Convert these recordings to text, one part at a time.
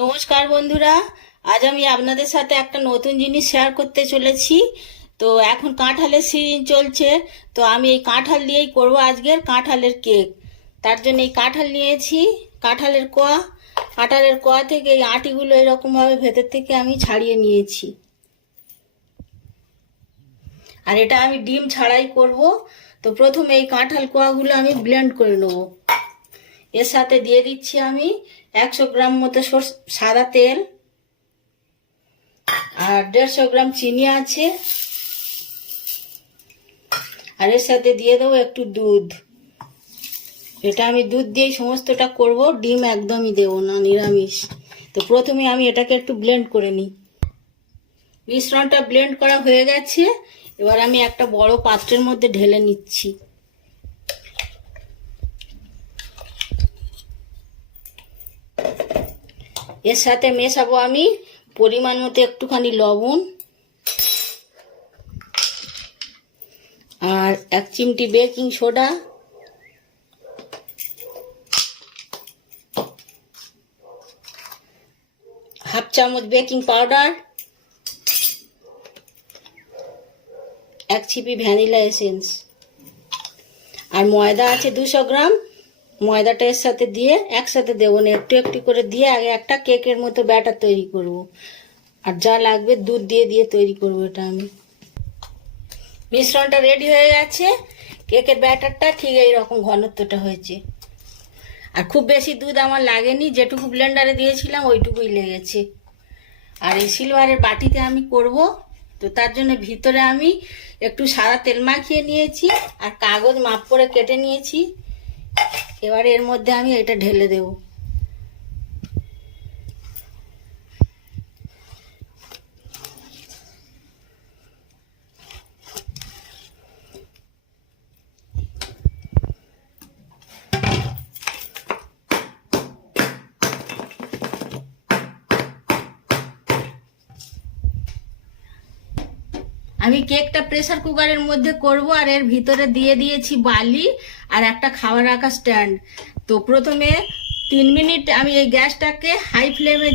নমস্কার বন্ধুরা, আজ আমি আপনাদের সাথে একটা নতুন জিনিস শেয়ার করতে চলেছি। তো এখন কাঁঠালের সিজন চলছে, তো আমি এই কাঁঠাল দিয়েই করব আজকের কাঁঠালের কেক। তার জন্য এই কাঁঠাল নিয়েছি, কাঁঠালের কোয়া থেকে এই আটিগুলো এরকমভাবে ভেতর থেকে আমি ছাড়িয়ে নিয়েছি। আর এটা আমি ডিম ছাড়াই করব। তো প্রথমে এই কাঁঠাল কোয়াগুলো আমি ব্লেন্ড করে নেব। এর সাথে দিয়ে দিচ্ছি আমি 100 গ্রাম মতো সাদা তেল, আর 150 গ্রাম চিনি আছে, আর এর সাথে দিয়ে দেবো একটু দুধ। এটা আমি দুধ দিয়ে সমস্তটা করব, ডিম একদমই দেবো না, নিরামিষ। তো প্রথমে আমি এটাকে একটু ব্লেন্ড করে নিই। মিশ্রণটা ব্লেন্ড করা হয়ে গেছে, এবার আমি একটা বড় পাত্রের মধ্যে ঢেলে নিচ্ছি। এর সাথে মেশাবো আমি পরিমাণ মতো একটুখানি লবণ, আর 1 চিমটি বেকিং সোডা, হাফ চামচ বেকিং পাউডার, 1 চিপি ভ্যানিলা এসেন্স, আর ময়দা আছে 200 গ্রাম। ময়দাটা এর সাথে দিয়ে একসাথে দেবো না, একটু একটু করে দিয়ে আগে একটা কেকের মতো ব্যাটার তৈরি করব। আর যা লাগবে দুধ দিয়ে দিয়ে তৈরি করব এটা আমি। মিশ্রণটা রেডি হয়ে গেছে। কেকের ব্যাটারটা ঠিক এইরকম ঘনত্বটা হয়েছে, আর খুব বেশি দুধ আমার লাগেনি, যেটুকু ব্লেন্ডারে দিয়েছিলাম ওইটুকুই লেগেছে। আর এই সিলভারের বাটিতে আমি করব, তো তার জন্য ভিতরে আমি একটু সাদা তেল মাখিয়ে নিয়েছি, আর কাগজ মাপ করে কেটে নিয়েছি। এবার এর মধ্যে আমি এটা ঢেলে দেব। আমি কেকটা প্রেসার কুকারের মধ্যে করব, আর এর ভিতরে দিয়ে দিয়েছি বালি আর একটা খাবার রাখা স্ট্যান্ড। তো প্রথমে 3 মিনিট আমি এই গ্যাসটাকে হাই ফ্লেমে,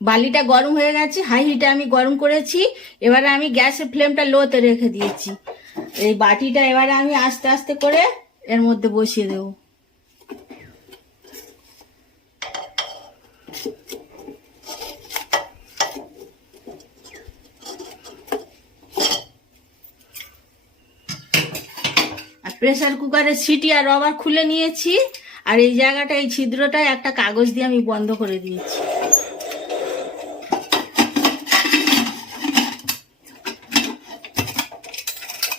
বালিটা গরম হয়ে গেছে, হাই হিটে আমি গরম করেছি। এবারে আমি গ্যাসের ফ্লেমটা লোতে রেখে দিয়েছি। এই বাটিটা এবারে আমি আস্তে আস্তে করে এর মধ্যে বসিয়ে দেবো। প্রেসার কুকারের সিটি আর রবার খুলে নিয়েছি, আর এই জায়গাটা, এই ছিদ্রটায় একটা কাগজ দিয়ে আমি বন্ধ করে দিয়েছি।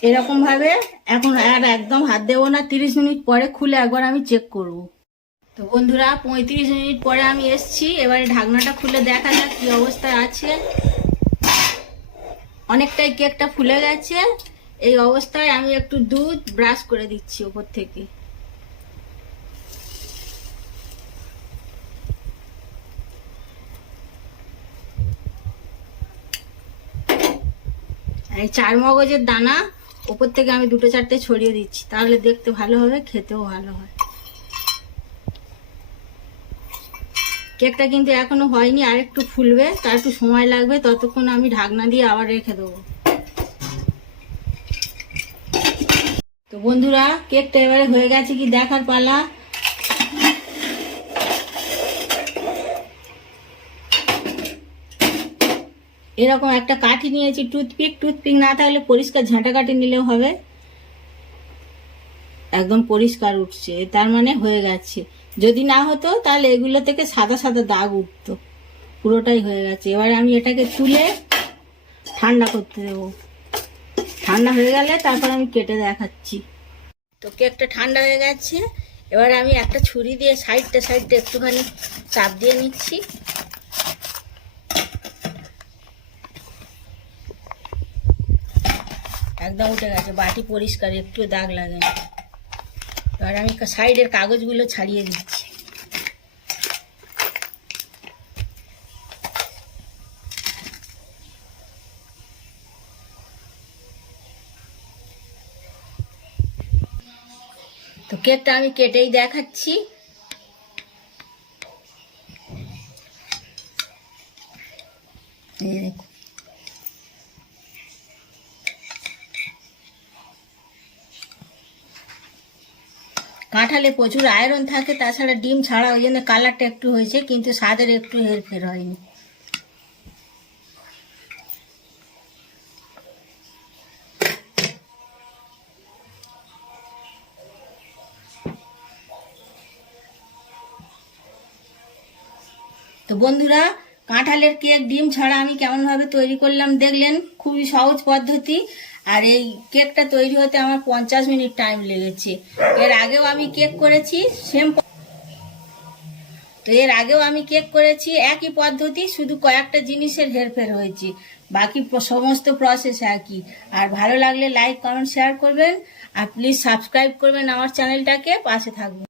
এরকম ভাবে এখন আর একদম হাত দেবো না, 30 মিনিট পরে খুলে একবার আমি চেক করব। তো বন্ধুরা, 35 মিনিট পরে আমি এসছি। এবারে ঢাকনাটা খুলে দেখা যাক কি অবস্থায় আছে। অনেকটাই কেকটা ফুলে গেছে। এই অবস্থায় আমি একটু দুধ ব্রাশ করে দিচ্ছি ওপর থেকে। এই 4 মগজের দানা ওপর থেকে আমি 2-4টে ছড়িয়ে দিচ্ছি, তাহলে দেখতে ভালো হবে, খেতেও ভালো হয়। কেকটা কিন্তু এখনো হয়নি, আর একটু ফুলবে, তার একটু সময় লাগবে। ততক্ষণ আমি ঢাকনা দিয়ে আবার রেখে দেবো। তো বন্ধুরা, কেকটা এবারে হয়ে গেছে কি দেখার পালা। এরকম একটা কাঠি নিয়েছি, টুথপিক না থাকলে পরিষ্কার ঝাঁটা কাঠি নিলেও হবে। একদম পরিষ্কার উঠছে, তার মানে হয়ে গেছে। যদি না হতো তাহলে এগুলো থেকে সাদা সাদা দাগ উঠতো। পুরোটাই হয়ে গেছে। এবারে আমি এটাকে তুলে ঠান্ডা করতে দেবো। ঠান্ডা হয়ে গেলে তারপর আমি কেটে দেখাচ্ছি। তো কেকটা ঠান্ডা হয়ে গেছে। এবারে আমি একটা ছুরি দিয়ে সাইডটা একটুখানি চাপ দিয়ে নিচ্ছি। একদম উঠে গেছে, বাটি পরিষ্কার, একটু দাগ লাগে না। এবার আমি সাইডের কাগজগুলো ছাড়িয়ে দিচ্ছি। তো কেকটা আমি কেটেই দেখাচ্ছি। এই দেখো, কাঁঠালে প্রচুর আয়রন থাকে, তাছাড়া ডিম ছাড়া, ওই জন্য কালারটা একটু হয়েছে, কিন্তু স্বাদের একটু হেরফের হয়নি। তো বন্ধুরা, কাঁঠালের কেক ডিম ছাড়া আমি কেমনভাবে তৈরি করলাম দেখলেন, খুবই সহজ পদ্ধতি। আর এই কেকটা তৈরি হতে আমার 50 মিনিট টাইম লেগেছে। এর আগেও আমি কেক করেছি একই পদ্ধতি, শুধু কয়েকটা জিনিসের হেরফের হয়েছে, বাকি সমস্ত প্রসেস একই। আর ভালো লাগলে লাইক কমেন্ট শেয়ার করবেন, আর প্লিজ সাবস্ক্রাইব করবেন আমার চ্যানেলটাকে, পাশে থাকবেন।